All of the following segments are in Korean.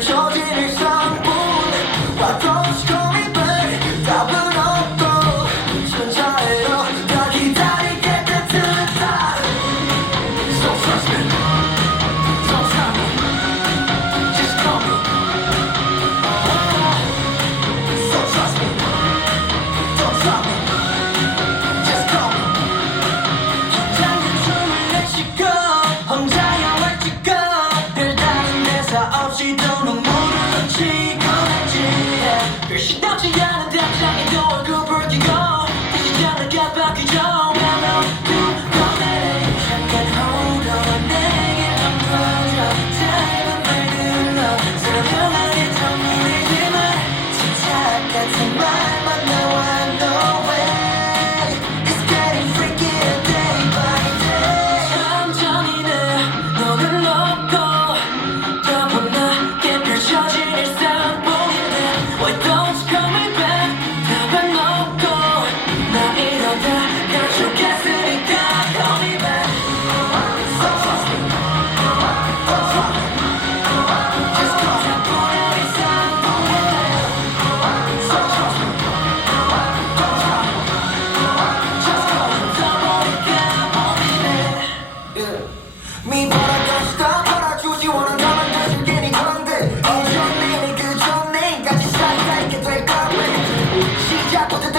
펼쳐지는 산불 왔던 나오지 않은 답장에도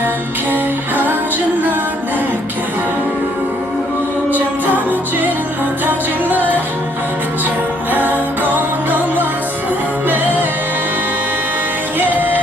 않게 하진 않을게. 장담하지는 못하지만 괜찮다고 넌 왔음에. Yeah.